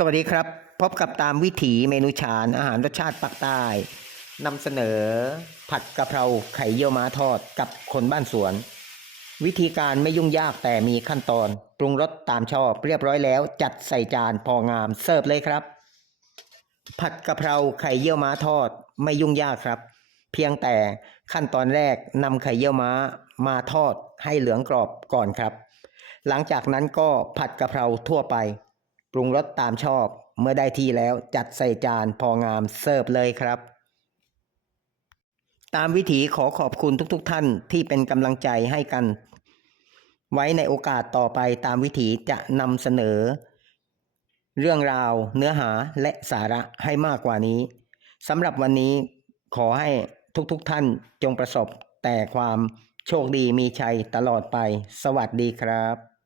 สวัสดีครับ พบกับตามวิถีเมนูชานอาหารรสชาติปักใต้นำเสนอ ผัดกะเพราไข่เยี่ยวม้าทอดกับคนบ้านสวน วิธีการไม่ยุ่งยากแต่มีขั้นตอน ปรุงรสตามชอบเรียบร้อยแล้ว จัดใส่จานพองามเสิร์ฟเลยครับ ผัดกะเพราไข่เยี่ยวม้าทอดไม่ยุ่งยากครับ เพียงแต่ขั้นตอนแรกนำไข่เยี่ยวม้ามาทอดให้เหลืองกรอบก่อนครับ หลังจากนั้นก็ผัดกะเพราทั่วไปป รุงรสตามชอบ เมื่อได้ที่แล้วจัดใส่จานพองามเสิร์ฟเลยครับ ตามวิถีขอขอบคุณทุกๆทท่านที่เป็นกำลังใจให้กัน ไว้ในโอกาสต่อไปตามวิถีจะนำเสนอ เรื่องราวเนื้อหาและสาระให้มากกว่านี้สำหรับวันนี้ขอให้ทุกๆทท่านจงประสบแต่ความโชคดีมีชัยตลอดไป สวัสดีครับ